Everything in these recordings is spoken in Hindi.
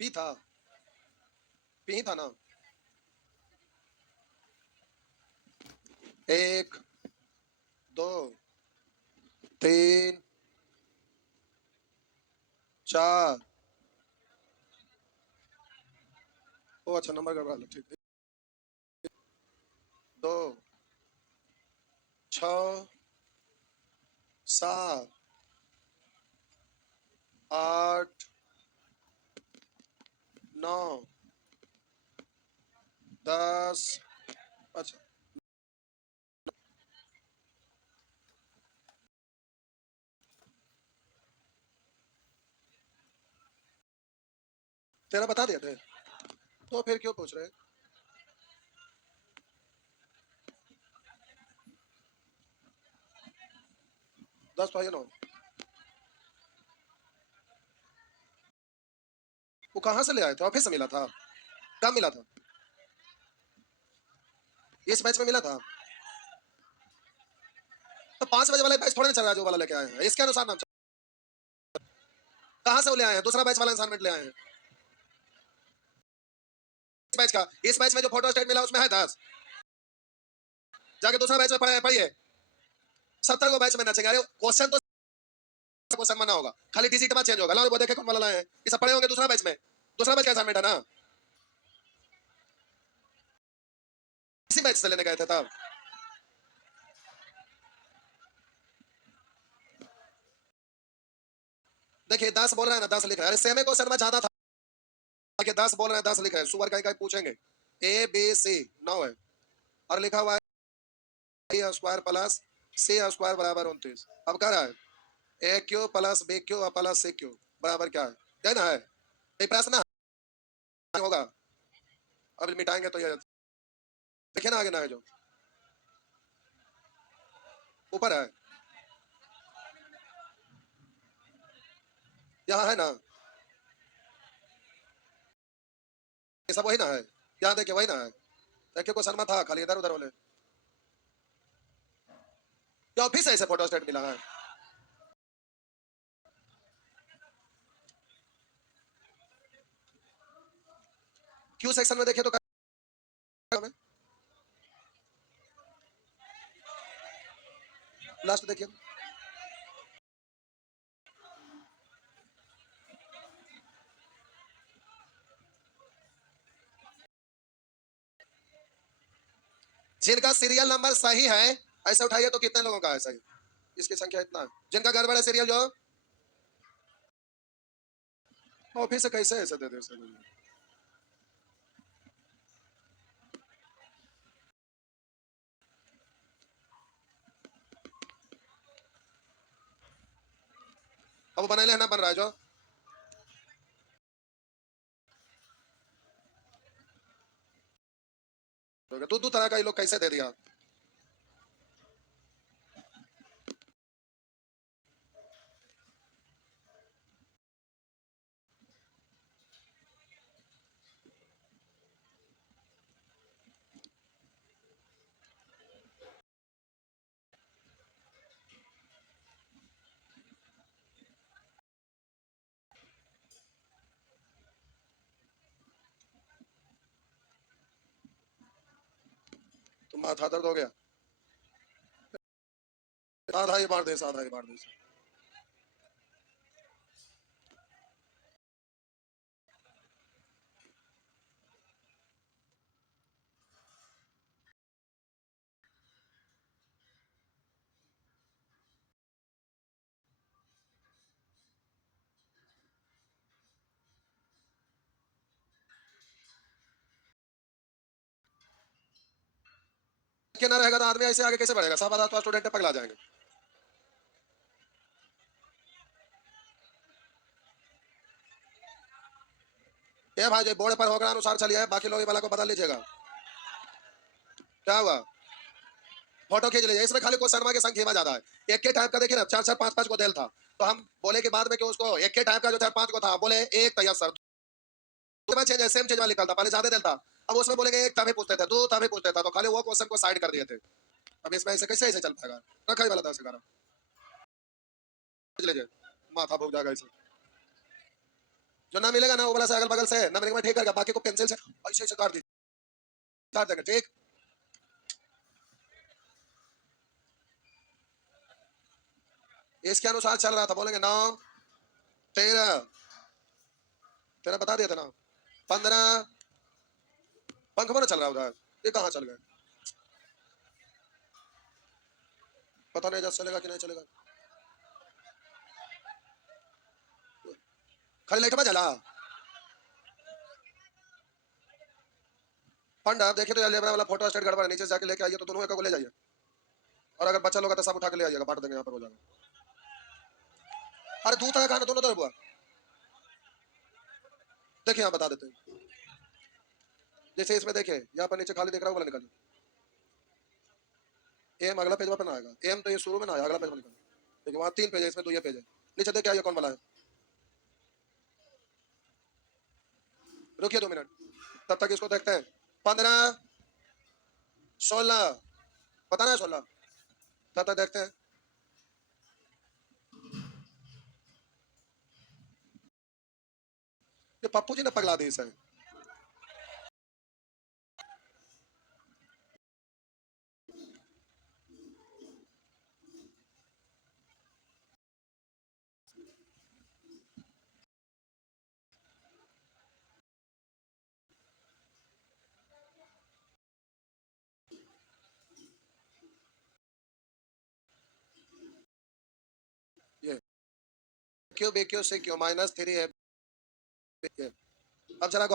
पी था, पी था ना। 1 2 3 4। ओ अच्छा नंबर गड़बड़ा लो, ठीक। 2 6 7 8 9 10। अच्छा तेरा बता दिए थे तो फिर क्यों पूछ रहे? 10 तो है 9। वो कहाँ से ले आए थे? ऑफिस से मिला था? कब मिला था? इस बैच में मिला था? तो 5 बजे वाला बैच थोड़ा ना चल रहा है जो वाला लेके आए हैं, इसके अनुसार नाम कहाँ से वो ले आए हैं? दूसरा बैच वाला असाइनमेंट ले आए हैं इस बैच का। इस बैच में जो फोटो स्टेट मिला उसमें है 10। जाके दूसरा बैच में पढ़िए। 70 को बैच में नचेंगे। अरे क्वेश्चन तो क्वेश्चन बना होगा, खाली डिजिट में चेंज होगा। लाओ वो देखे कौन वाला लाए हैं। ये सब पढ़े होंगे दूसरा बैच में। दूसरा बैच का असाइनमेंट है ना, इसी बैच से लेने गए थे तब। देखिए 10 बोल रहे हैं ना, 10 लिख रहे हैं। अरे सेम क्वेश्चन में ज्यादा था कि 10 बोल रहे हैं 10 लिख रहे हैं। सुअर कहीं कहीं पूछेंगे। ए बी सी 9 है और लिखा हुआ है A square plus C square बराबर 29। अब कह रहा है A cube plus B cube plus C cube बराबर क्या है? क्या ना है ये प्रश्न होगा। अब मिटाएंगे तो ये देखिए ना, आगे ना है जो ऊपर है यहाँ है ना, ये सब वही ना है। यहाँ देखिए वही ना है। देखिए क्वेश्चन में था खाली इधर उधर वाले। क्या ऑफिस से ऐसे फोटो स्टेट मिला है? क्यू सेक्शन में देखिए तो लास्ट देखिए। जिनका सीरियल नंबर सही है ऐसे उठाइए तो कितने लोगों का है सही? इसकी संख्या इतना है। जिनका गड़बड़ है सीरियल जो ऑफिस से कैसे ऐसे दे दे सर? अब वो बनाए ना बन रहा है जो दो दो तरह का ये लोग कैसे दे दिया? तुम माथा दर्द हो गया? आधा ही बार दे, आधा ही बार दे। क्या ना रहेगा तो आदमी ऐसे आगे कैसे बढ़ेगा? सब आधा तो स्टूडेंट पगला जाएंगे। ये भाई जो बोर्ड पर होगा अनुसार चलिए, बाकी लोग वाला को बदल लीजिएगा। क्या हुआ? फोटो खींच लीजिए। इसमें खाली क्वेश्चन की संख्या ज्यादा है। एक के टाइप का देखिए ना, 4 4 5 5 को देल था। तो हम बोले कि बाद में कि उसको एक के टाइप का जो 4 5 को था बोले एक तैयार सर चेंज है, सेम चेंज वाला निकलता पहले ज्यादा देता। अब उसमें बोलेंगे एक तभी पूछते थे, दो तभी पूछते था, तो खाली वो क्वेश्चन को साइड कर दिए थे। अब इसमें ऐसे कैसे ऐसे चल पाएगा? रखा ही वाला 10 11 लीजिए, माथा भूख जाएगा इसे। जो ना मिलेगा ना वो वाला से अगल बगल से ना मिलेगा ठीक करके बाकी को पेंसिल से ऐसे ऐसे काट दीजिए, काट देगा ठीक। इसके अनुसार चल रहा था, बोलेंगे 9 13, 13 बता दिया था ना, 15 पंख में चल रहा उधर, ये कहाँ चल गए पता नहीं, जब चलेगा कि नहीं चलेगा। खाली लाइट में जला फंड आप देखे तो अलजेब्रा वाला फोटो स्टेट गड़बड़ है, नीचे जाके लेके आइए तो दोनों को ले जाइए, और अगर बच्चा लोग तो सब उठा के ले आइएगा, बांट देंगे यहाँ पर हो जाएगा। अरे दूध है खाना दोनों तरफ हुआ, देखिए यहाँ बता देते हैं। जैसे इसमें देखे यहाँ पर नीचे खाली दिख रहा है, वो वाला निकालिए, एम अगला पेज पर ना आएगा, एम तो ये शुरू में ना आया, अगला पेज में निकालिए, देखिए वहाँ 3 पेज है, इसमें 2 ये पेज है, नीचे देखे आइए कौन वाला है। रुकिए 2 मिनट, तब तक इसको देखते हैं। 15 16 बताना है 16, तब तक देखते हैं। ये पप्पू जी ने पगला दी इसे। ये क्यों बे क्यों से क्यों -3 है ये। अब जरा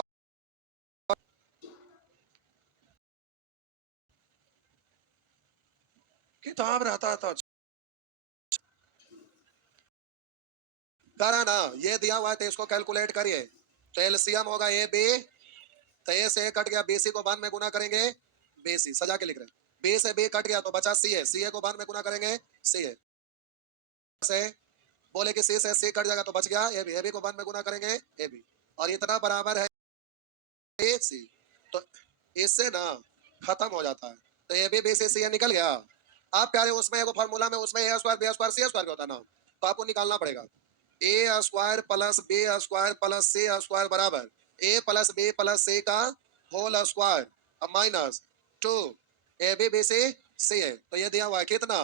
किताब रहता था करा ना, ये दिया हुआ है तो इसको कैलकुलेट करिए, तो एलसीएम होगा ए बी, तो ए से ए कट गया, बीसी को बाद में गुना करेंगे बीसी, सजा के लिख रहे हैं, बी से बी कट गया तो बचा सी है, सी ए को बाद में गुना करेंगे सी है, से बोले कि सी से सी कट जाएगा तो बच गया ए बी को बाद में गुना करेंगे ए बी, और इतना बराबर है ए सी, तो इससे ना खत्म हो जाता है, तो ए बी बी से सी निकल गया। आप प्यारे उसमें एगो फार्मूला में उसमें A square B square C square होता है ना, तो आपको निकालना पड़ेगा A square plus B square plus C square बराबर A plus B plus C का whole square minus 2 A B B C C है, तो ये दिया हुआ है कितना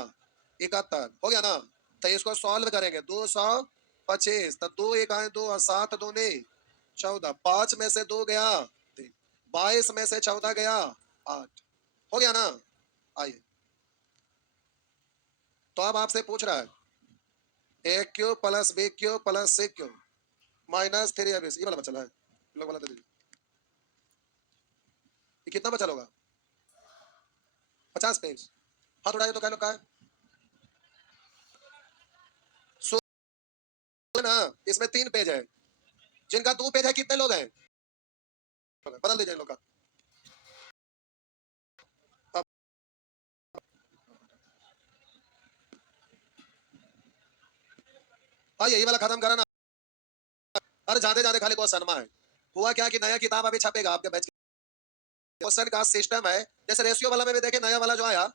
71 हो गया ना, तो इसको सॉल्व करेंगे 225, तो 2 एक आए 2 और 7 दूनी 14, 5 में से 2 गया 22 में से 14 गया 8, हो गया ना। आइए तो अब आपसे पूछ रहा है A cube plus B cube plus C cube -3 अब ये वाला बचा है, लोग वाला दे दीजिए, ये कितना बचा होगा 50 पेज, हाथ उठाइए तो कह लो का है ना, इसमें 3 पेज है, जिनका 2 पेज है कितने लोग हैं, बदल दीजिए लोग का। अब हाँ यही वाला खत्म करा ना, अरे जाते जाते खाली क्वेश्चन में है, हुआ क्या कि नया किताब अभी छपेगा आपके बैच, क्वेश्चन का सिस्टम है, जैसे रेशियो वाला में भी देखे नया वाला जो आया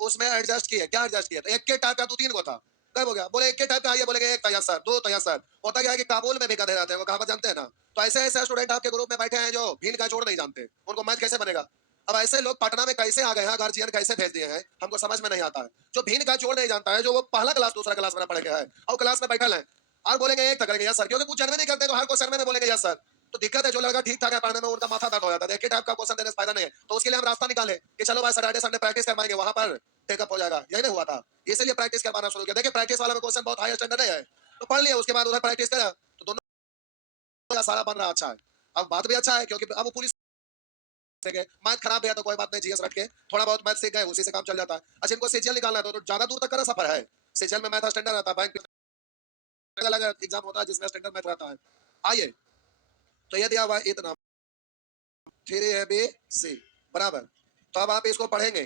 उसमें एडजस्ट किया, क्या एडजस्ट किया, तो एक के टाइप का 2 3 को था, कब हो गया बोले एक के टाइप का आइए, बोलेंगे एक तैयार सर 2 तैयार सर, होता क्या है कि काबुल में भी गधे रहते हैं, वो कहावत जानते हैं ना, तो ऐसे ऐसे स्टूडेंट आपके ग्रुप में बैठे हैं जो भीड़ का जोड़ नहीं जानते, उनको मैथ कैसे बनेगा। अब ऐसे लोग पटना में कैसे आ गए हैं, गार्जियन कैसे भेज दिए हैं हमको समझ में नहीं आता है, जो भीड़ का जोड़ नहीं जानता है, जो वो पहला क्लास दूसरा क्लास में पढ़ गया है और क्लास में बैठा है और बोलेंगे एक तक करेंगे यस सर, क्योंकि कुछ जानवे नहीं करते तो हर क्वेश्चन में बोलेंगे यस सर, तो दिक्कत है, जो लड़का ठीक ठाक है पढ़ने में उनका माथा दर्द हो जाता है, एक ही टाइप का क्वेश्चन देने से फायदा नहीं है, तो उसके लिए हम रास्ता निकाले कि चलो भाई सैटरडे संडे प्रैक्टिस करवाएंगे, वहां पर टेकअप हो जाएगा, यही नहीं हुआ था, इसलिए प्रैक्टिस करवाना शुरू किया, देखिए प्रैक्टिस वाला में क्वेश्चन बहुत हाई स्टैंडर्ड है, तो पढ़ लिया उसके बाद उधर प्रैक्टिस करा तो दोनों का सारा बन रहा अच्छा है। अब बात भी अच्छा है क्योंकि अब वो पुलिस मैथ खराब है तो कोई बात नहीं, जीएस रट के थोड़ा बहुत मैथ सीख गए उसी से काम चल जाता है। अच्छा इनको सीजीएल निकालना है तो ज्यादा दूर तक का सफर है, सीजीएल में मैथ स्टैंडर्ड रहता है, बैंक अलग अलग एग्जाम होता है जिसमें स्टैंडर्ड मैथ रहता है। आइए तो ये दिया हुआ इतना 3 AB C बराबर, तो अब आप इसको पढ़ेंगे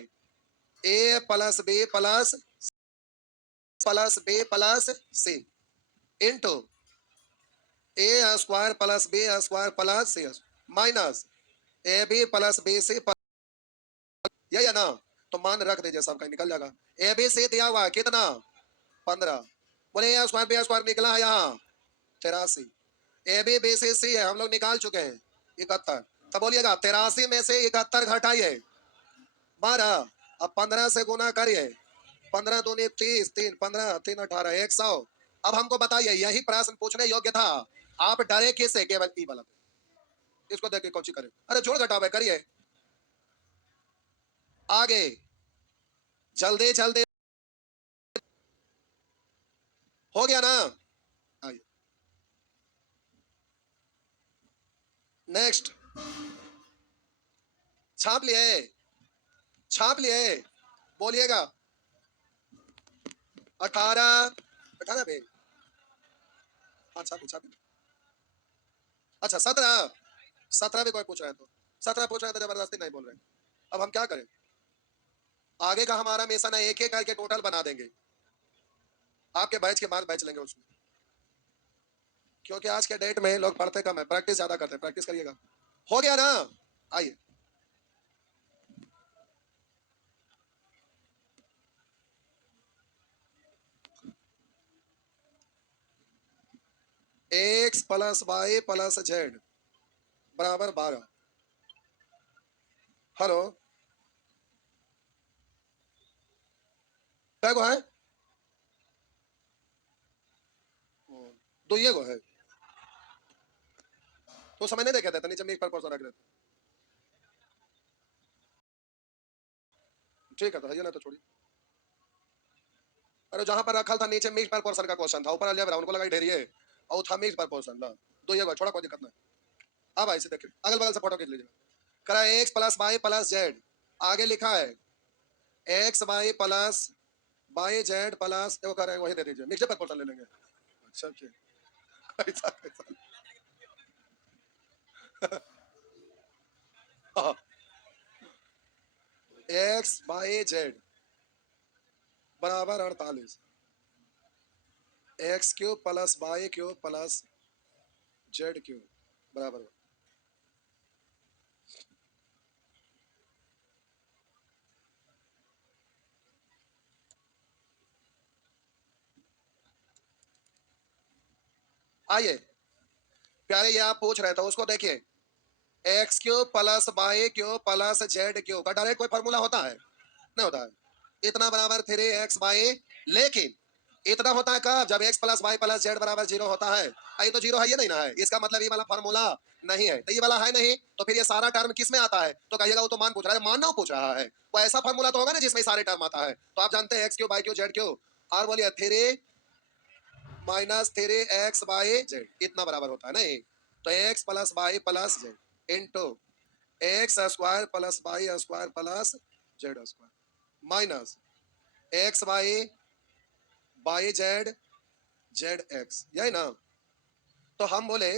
A plus B plus plus B plus C into A square plus B square plus C minus A B plus B C, यही है ना, तो मान रख दीजिए सबका निकल जाएगा, ए बी सी दिया हुआ कितना 15, बोले ए स्क्वायर बी स्क्वायर निकला है यहाँ 83, ए बी बी सी सी है, हम लोग निकाल चुके हैं 71। तो बोलिएगा 83 में से 71 घटाइए 12, अब 15 से गुना करिए, 15 दूनी 30, 3 15 3 18 100। अब हमको बताइए, यही प्रश्न पूछने योग्य था, आप डरे किससे? केवल ई वाला, इसको देख के कौन सी करें? अरे जोड़ घटाव करिए, आगे जल्दी जल्दी, हो गया ना? आइए नेक्स्ट, छाप लिए, छाप लिए, बोलिएगा 18, 18 पे, हाँ छाप छाप, अच्छा 17, 17 भी कोई पूछ रहा है तो 17 पूछ रहे हैं तो जबरदस्ती नहीं बोल रहे। अब हम क्या करें? आगे का हमारा मिशन है, एक एक करके टोटल बना देंगे, आपके बैच के बाद बैच लेंगे उसमें, क्योंकि आज के डेट में लोग पढ़ते कम है, प्रैक्टिस ज्यादा करते हैं, प्रैक्टिस करिएगा। हो गया ना? आइए X plus Y plus Z बराबर 12। हेलो, क्या है? दो ये गो है, तो समझ नहीं देखे थे नीचे में एक पर रख देते, ठीक है तो है ना, तो छोड़िए। अरे जहां पर रखा था नीचे मिक्स पर पर्सन का क्वेश्चन था, ऊपर अलजेब्रा उनको लगा ढेरिए, और था मिक्स पर पर्सन ला, दो ये गो छोड़ा, कोई दिक्कत नहीं। अब ऐसे देखिए, अगल बगल से फोटो खींच लीजिए, करा X plus Y plus Z, आगे लिखा है X Y plus Y Z plus, वो कर रहे हैं वही दे दीजिए, मिक्स पर पर्सन ले लेंगे। अच्छा ठीक, ऐसा कैसा? एक्स वाई जेड बराबर 48, X cube plus Y cube plus Z cube बराबर, आइए प्यारे ये आप पूछ रहे थे उसको देखिए, X cube plus Y cube plus Z cube का डायरेक्ट कोई फॉर्मूला होता है? नहीं होता है। इतना बराबर 3x वाई, लेकिन इतना होता है कब? जब x plus Y plus Z बराबर 0 होता है। ये तो 0 है, ये नहीं ना है, इसका मतलब ये वाला फॉर्मूला नहीं है, तो ये वाला है नहीं, तो फिर ये सारा टर्म किस में आता है? तो कहिएगा वो तो मान पूछ रहा है, मानना पूछ रहा है, वो ऐसा फॉर्मूला तो होगा ना जिसमें सारे टर्म आता है। तो आप जानते हैं X cube Y cube Z cube, और बोलिए 3 - 3x वाई जेड इतना बराबर होता है नहीं, तो X plus Y plus Z into X square plus Y square plus Z square minus X Y Y Z Z X, यही ना? तो हम बोले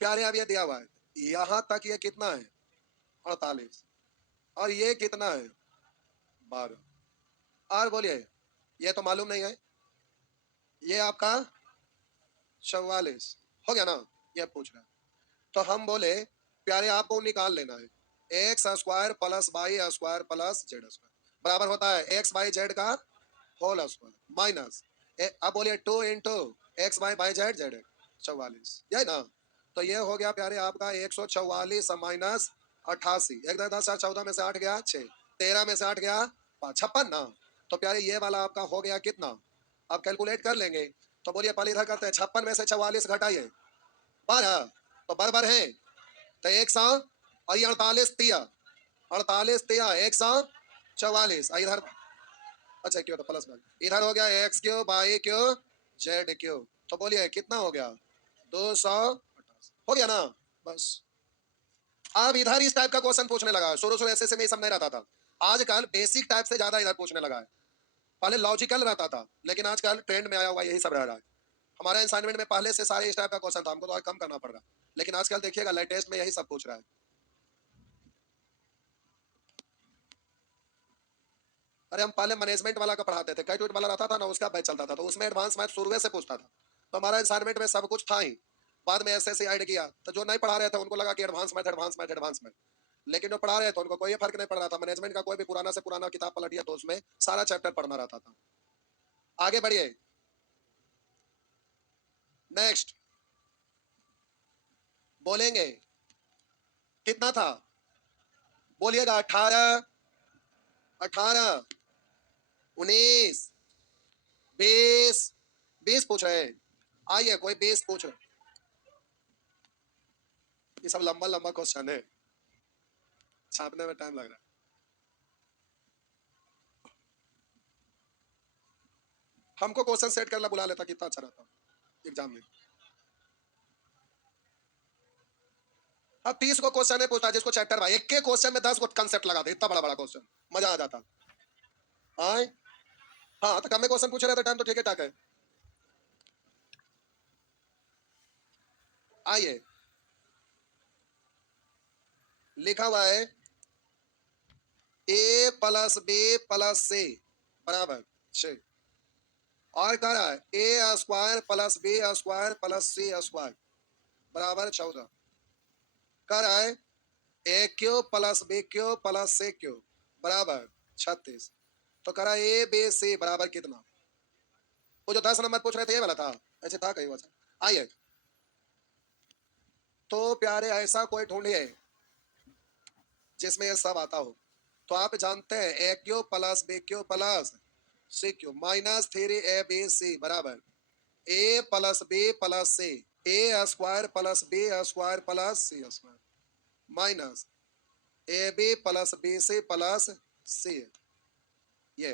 प्यारे अब ये दिया हुआ है, यहां तक ये कितना है? 48, और ये कितना है? 12, और बोलिए ये तो मालूम नहीं है, ये आपका 44 हो गया ना? ये पूछ रहा है, तो हम बोले प्यारे आपको निकाल लेना है, X square plus Y square plus Z square बराबर होता है एक्स वाई जेड का होल स्क्वायर माइनस, अब बोलिए 2 × X Y by Z Z 44, यही ना? तो ये हो गया प्यारे आपका 144 माइनस 88, एक 10 4 14 में से 8 गया 6, 13 में से 8 गया 5, 56 ना? तो प्यारे ये वाला आपका हो गया कितना? आप कैलकुलेट कर लेंगे, तो बोलिए पहले इधर करते हैं, 56 में से 44 घटाइए 12, तो बराबर है, तो 100, और ये 48 तिया, 48 तिया 144, इधर अच्छा क्यों, तो प्लस में इधर हो गया x Q by Q Z Q, तो बोलिए कितना हो गया? 288 हो गया ना? बस अब इधर इस टाइप का क्वेश्चन पूछने लगा है, शुरू शुरू ऐसे में ये सब नहीं रहता था, आजकल बेसिक टाइप से ज्यादा इधर पूछने लगा है, पहले लॉजिकल रहता था, लेकिन आजकल ट्रेंड में आया हुआ यही सब रह रहा है। हमारे असाइनमेंट में पहले से सारे इस टाइप का क्वेश्चन था, हमको तो आज कम करना पड़ रहा है, लेकिन आजकल देखिएगा लेटेस्ट में यही सब पूछ रहा है। अरे हम पहले मैनेजमेंट वाला का पढ़ाते थे, कैट वाला रहता था ना, उसका बैच चलता था, तो उसमें एडवांस मैथ शुरू से पूछता था, तो हमारा असाइनमेंट में सब कुछ था ही, बाद में ऐसे ऐड किया, तो जो नहीं पढ़ा रहे थे उनको लगा कि advance math advance math advance math, लेकिन जो पढ़ा रहे थे उनको कोई फर्क नहीं पड़ रहा था, मैनेजमेंट का कोई भी पुराना से पुराना किताब पलटिया तो उसमें सारा चैप्टर पढ़ना रहता था। आगे बढ़िए नेक्स्ट, बोलेंगे कितना था, बोलिएगा 18, 18, 19, 20, 20 पूछ रहे हैं। आइए कोई 20 पूछ रहे, ये सब लंबा लंबा क्वेश्चन है, छापने में टाइम लग रहा है। हमको क्वेश्चन सेट करना बुला लेता कितना अच्छा रहता एग्जाम में। अब 30 को क्वेश्चन है पूछता जिसको चैप्टर भाई, एक के क्वेश्चन में 10 को कंसेप्ट लगा दे, इतना बड़ा बड़ा क्वेश्चन, मजा आ जाता। आए हाँ तो कम में क्वेश्चन पूछ रहे थे, टाइम तो ठीक है ठाक है। आइए लिखा हुआ है a plus b plus c बराबर 6, और कह रहा है a square plus b square plus c square बराबर 14, कह रहा है a cube plus b cube plus c cube बराबर 36, तो कह रहा है a b c बराबर कितना। वो जो 10 नंबर पूछ रहे थे ये वाला था, ऐसे था कहीं वैसा। आइए तो प्यारे ऐसा कोई ढूंढिए जिसमें ये सब आता हो। तो आप जानते हैं A cube plus B cube plus C cube minus 3ab बराबर A plus B plus C, A square plus B square plus C square minus A B plus B C plus C. ये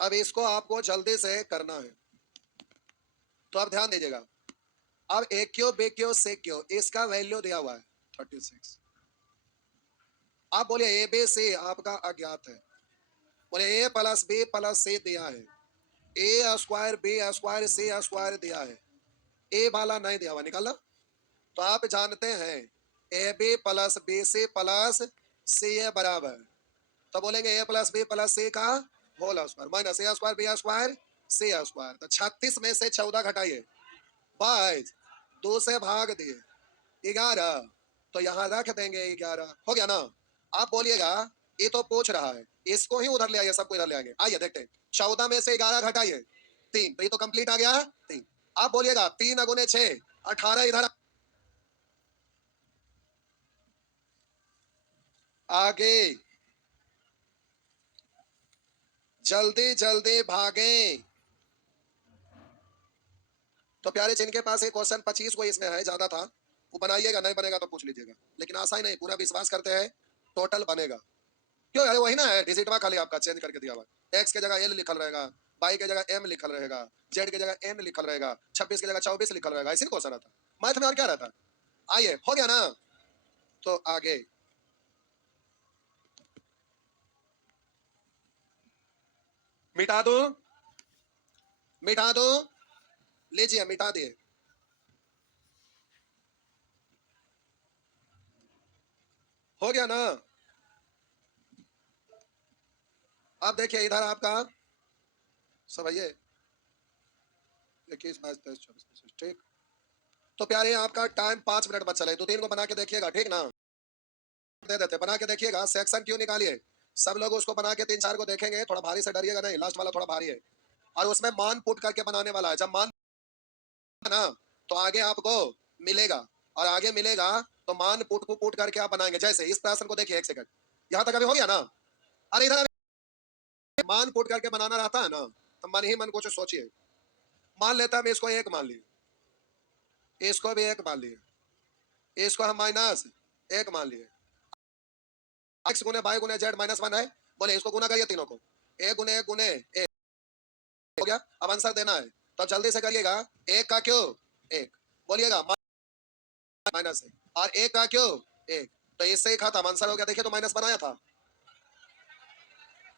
अब इसको आपको जल्दी से करना है, तो आप ध्यान दीजिएगा। अब A cube B cube C cube इसका वैल्यू दिया हुआ है 36। आप बोलिए ए बी सी आपका अज्ञात है, बोले ए प्लस बी प्लस सी दिया है, A square B square C square दिया है, ए वाला नहीं दिया हुआ, निकालना। तो आप जानते हैं A B plus B C plus C A बराबर, तो बोलेंगे A plus B plus C का whole square minus A square B square C square. तो 36 में से 14 घटाइए 22, 2 से भाग दिए 11, तो यहाँ रख देंगे 11, हो गया ना। आप बोलिएगा ये तो पूछ रहा है, इसको ही उधर ले आइए, सबको इधर ले आएंगे। आइए देखते हैं 14 में से 11 घटाइए 3, तो ये तो कंप्लीट आ गया 3। आप बोलिएगा 3 गुने 6 18, इधर आगे जल्दी जल्दी भागें। तो प्यारे जिनके पास एक क्वेश्चन 25 को इसमें है ज्यादा था वो बनाइएगा, नहीं बनेगा तो पूछ लीजिएगा, लेकिन आशा ही नहीं, पूरा विश्वास करते हैं टोटल बनेगा। क्यों अरे वही ना है, डिजिट में खाली आपका चेंज करके दिया हुआ है। एक्स के जगह एल लिखल रहेगा, वाई के जगह एम लिखल रहेगा, जेड के जगह एन लिखल रहेगा, 26 की जगह 24 लिखल रहेगा, इसी क्वेश्चन आता मैथ में और क्या रहता। आइए हो गया ना, तो आगे मिटा दो, मिटा दो, लीजिए मिटा दिए। हो गया ना। अब देखिए इधर आपका सब ये 21 22 23 24 25, ठीक। तो प्यारे आपका टाइम 5 मिनट बचा है, 2-3 को बना के देखिएगा, ठीक ना। दे देते बना के देखिएगा, सेक्शन क्यों निकालिए, सब लोग उसको बना के 3-4 को देखेंगे, थोड़ा भारी से डरिएगा नहीं, लास्ट वाला थोड़ा भारी है और उसमें मान पुट करके बनाने वाला है। जब मान ना तो आगे आपको मिलेगा, और आगे मिलेगा तो मान पुट को पुट करके आप बनाएंगे। जैसे इस प्रश्न को देखिए, एक सेकंड यहाँ तक अभी हो गया ना। अरे इधर मान पुट करके बनाना रहता है ना, तो मन ही मन कुछ सोचिए। मान लेता हम इसको 1 मान लिए, इसको भी 1 मान लिए, इसको हम माइनस 1 मान लिए, एक्स गुने वाई गुने जेड -1 है, बोले इसको गुना करिए तीनों को, 1 गुने 1 गुने 1 हो गया। अब आंसर देना है तो जल्दी से करिएगा, 1 का क्यों 1, बोलिएगा माइनस है, और 1 का क्यों 1, तो इससे ही खत्म, आंसर हो गया। देखिए तो माइनस बनाया था,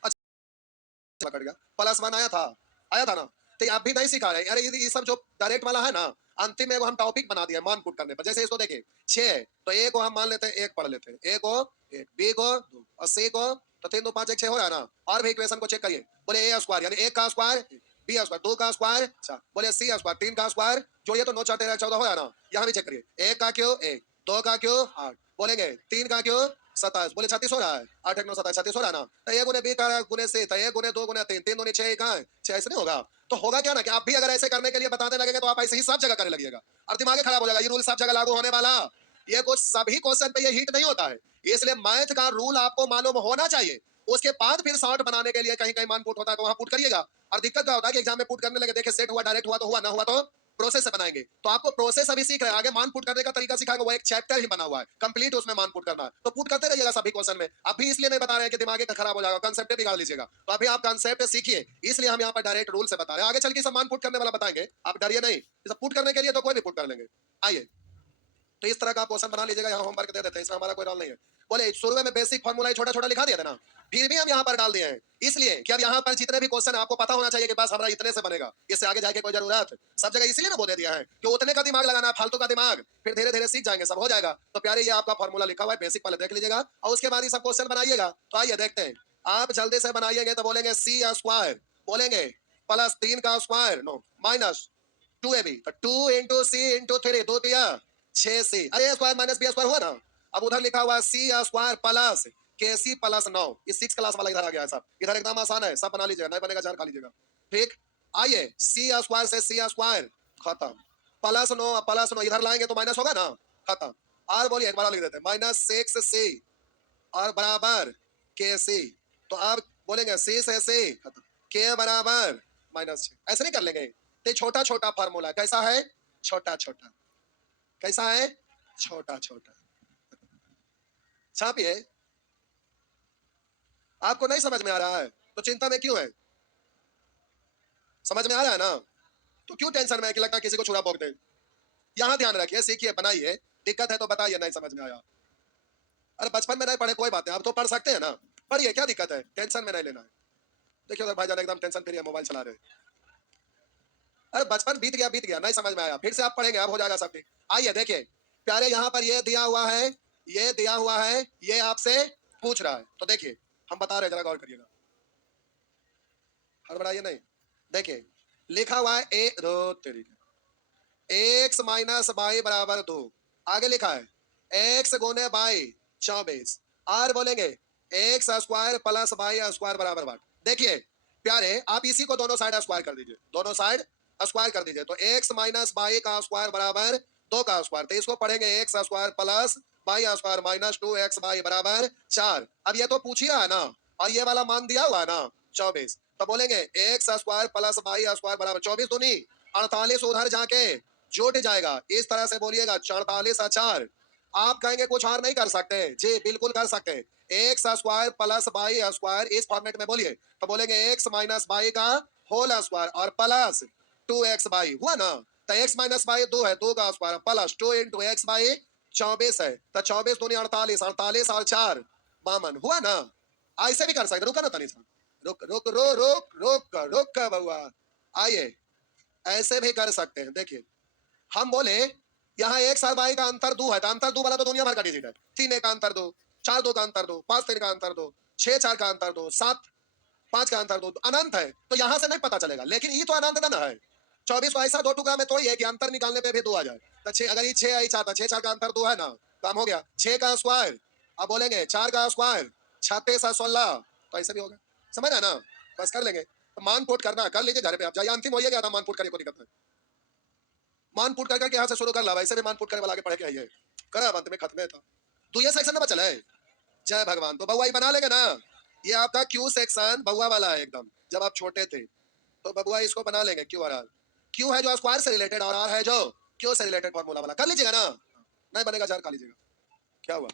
अच्छा कट गया, +1 आया था ना। तो आप भी नहीं सिखा रहे अरे, ये सब जो डायरेक्ट वाला है ना, अंतिम में हम टॉपिक बना दिया मान पुट करने पर। जैसे इसको देखिए 6 तो ए को हम मान लेते हैं 1 पढ़ लेते हैं, ए को 1, बी को 2 और सी को, तो 3 2 5 1 6 हो रहा है ना। और भी इक्वेशन को चेक करिए, बोले ए स्क्वायर यानी 1 का स्क्वायर, बी स्क्वायर 2 का स्क्वायर, अच्छा बोले सी स्क्वायर 3 का स्क्वायर, जो ये तो 9 4 13 14 हो रहा है ना। यहाँ भी चेक करिए, 1 का क्यों 1, 2 का क्यों 8, बोलेंगे 3 का क्यों 27, बोले 36 हो रहा है, 8 1 9 27 36 हो रहा है ना। तो ए गुने बी का गुने सी, तो ए गुने 2 गुने 3, 3 दूनी 6 कहाँ है 6, ऐसे नहीं होगा। तो होगा क्या ना कि आप भी अगर ऐसे करने के लिए बताने लगेंगे तो आप ऐसे ही सब जगह करने लगिएगा और दिमाग खराब हो जाएगा, ये रूल सब जगह लागू होने वाला ये कुछ सभी क्वेश्चन पे ये हिट नहीं होता है, इसलिए मैथ का रूल आपको मालूम होना चाहिए। उसके बाद फिर शॉर्ट बनाने के लिए कहीं कहीं मान पुट होता है तो वहां पुट करिएगा। और दिक्कत क्या होता है कि एग्जाम में पुट करने लगे, देखे सेट हुआ, डायरेक्ट हुआ तो हुआ, ना हुआ तो प्रोसेस से बनाएंगे। तो आपको प्रोसेस अभी सीख रहे हैं, आगे मान पुट करने का तरीका सिखाएंगे, वो एक चैप्टर ही बना हुआ है कंप्लीट, उसमें मान पुट करना है। तो पुट करते रहिएगा सभी क्वेश्चन में। अभी इसलिए नहीं बता रहे हैं कि दिमाग का खराब हो जाएगा, कंसेप्ट बिगाड़ लीजिएगा। तो अभी आप कंसेप्ट सीखिए, इसलिए हम यहाँ पर डायरेक्ट रूल से बता रहे हैं। आगे चल के सब मान पुट करने वाला बताएंगे, आप डरिए नहीं। सब पुट करने के लिए तो कोई भी पुट कर लेंगे। आइए, तो इस तरह का क्वेश्चन बना लीजिएगा, यहाँ होमवर्क दे देते हैं, इसमें हमारा कोई रोल नहीं है। बोले शुरू में बेसिक फॉर्मूला छोटा छोटा लिखा दिया था ना, फिर भी हम यहाँ पर डाल दिए हैं, इसलिए कि अब यहाँ पर जितने भी क्वेश्चन आपको पता होना चाहिए कि बस हमारा इतने से बनेगा, इससे आगे जाके कोई जरूरत सब जगह इसलिए ना बोल दिया है कि उतने का दिमाग लगाना, फालतू का दिमाग, फिर धीरे धीरे सीख जाएंगे, सब हो जाएगा। तो प्यारे ये आपका फॉर्मूला लिखा हुआ है, बेसिक पहले देख लीजिएगा और उसके बाद ही सब क्वेश्चन बनाइएगा। तो आइए देखते हैं, आप जल्दी से बनाइएगा। तो बोलेंगे सी स्क्वायर, बोलेंगे प्लस 3 का स्क्वायर, नो माइनस 2ab, तो 2 इंटू सी इंटू 3, 2 दिया 6c, अरे स्क्वायर माइनस बी स्क्वायर हुआ ना। अब उधर लिखा हुआ सी स्क्वायर प्लस के सी प्लस 9, इस 6 क्लास वाला इधर आ गया है साहब। इधर एकदम आसान है, सब बना लीजिएगा, नहीं बनेगा जार खा लीजिएगा। ठीक, आइए सी स्क्वायर से सी स्क्वायर खत्म, प्लस 9 प्लस 9 इधर लाएंगे तो माइनस होगा ना, खत्म। और बोलिए एक बार लिख देते हैं, माइनस 6c और बराबर के सी। तो आप बोलेंगे सी से सी खत्म, के बराबर माइनस 6, ऐसे नहीं कर लेंगे। तो छोटा छोटा फार्मूला कैसा है, छोटा छोटा, कैसा है, छोटा छोटा। छापिए, आपको नहीं समझ में आ रहा है तो चिंता में क्यों है, समझ में आ रहा है ना, तो क्यों टेंशन में है कि लगता है किसी को छुरा भोग दे। यहाँ ध्यान रखिए, सीखिए, बनाइए, दिक्कत है तो बताइए नहीं समझ में आया। अरे बचपन में नहीं पढ़े कोई बात नहीं, आप तो पढ़ सकते हैं ना, पढ़िए, क्या दिक्कत है, टेंशन में नहीं लेना है। देखिए उधर भाईजान एकदम टेंशन फ्री है, मोबाइल चला रहे। अरे बचपन बीत गया, नहीं समझ में आया, फिर से आप पढ़ेंगे, अब हो जाएगा सब ठीक। आइए देखिए प्यारे, यहाँ पर ये दिया हुआ है, ये दिया हुआ है, ये आपसे पूछ रहा है, तो देखिए हम बता रहे हैं, जरा गौर करिएगा, हड़बड़ाइए नहीं। देखिए लिखा हुआ है ए दो तरीके, एक्स माइनस बाई बराबर 2, आगे लिखा है एक्स गुने बाई 24, और बोलेंगे x square plus by square बराबर 8। देखिए प्यारे, आप इसी को दोनों साइड स्क्वायर कर दीजिए, दोनों साइड स्क्वायर कर दीजिए, तो एक्स माइनस बाई का स्क्वायर बराबर 2 का स्क्वायर, तो इसको पढ़ेंगे x square plus by square minus 2x by बराबर 4। अब ये तो पूछिए है ना, और ये वाला मान दिया हुआ है ना 24, तो बोलेंगे x square plus by square बराबर 24 दूनी 48, उधर जाके जुट जाएगा, इस तरह से बोलिएगा 48 4। आप कहेंगे कुछ और नहीं कर सकते, जी बिल्कुल कर सकते हैं, x square plus by square इस फॉर्मेट में बोलिए, तो बोलेंगे एक्स माइनस बाई का होल स्क्वायर और प्लस 2x बाई, हुआ ना। तो x माइनस बाई 2 है, 2 का square plus 2 into x by 24 है, तो 24 दूनी 48, 48 और 4 52, हुआ ना। ऐसे भी कर सकते, रुका ना तनी सा, रुक रुक रो रुक रुक रुक बउआ, आइए ऐसे भी कर सकते हैं। देखिए हम बोले यहाँ एक साल बाई का अंतर 2 है, तो अंतर 2 वाला तो दुनिया भर का डिजिट है, 3 1 का अंतर 2, 4 2 का अंतर 2, 5 3 का अंतर 2, 6 4 का अंतर 2, 7 5 का अंतर 2, अनंत है, तो यहाँ से नहीं पता चलेगा, लेकिन ये तो अनंत ना है। 24 को ऐसा 2 टुकड़ा में तोड़िए कि अंतर निकालने पे भी 2 आ जाए, तो 6, अगर ये 6 आई चाहता, 6 4 का अंतर 2 है ना, काम हो गया। 6 का स्क्वायर, अब बोलेंगे 4 का स्क्वायर 36 और 16, तो ऐसे भी होगा, समझ रहे ना, बस कर लेंगे। तो मान पुट करना कर लीजिए घर पे, आप जाइए, अंतिम होइए गया था, मान पुट करने को दिक्कत है, मान पुट करके यहाँ से शुरू कर ला, वैसे भी मान पुट करने वाला आगे पढ़ के आइए, करा अंत में खत्म था। तो ये सेक्शन में बचल है, जय भगवान। तो बउआ बना लेंगे ना, ये आपका क्यू सेक्शन बउआ वाला है एकदम, जब आप छोटे थे, तो बबुआ इसको बना लेंगे, क्यू और आर। क्यू है जो स्क्वायर से रिलेटेड और आर है जो क्यू से रिलेटेड, फॉर्मूला वाला कर लीजिएगा ना, नहीं बनेगा जार खा लीजिएगा। क्या हुआ?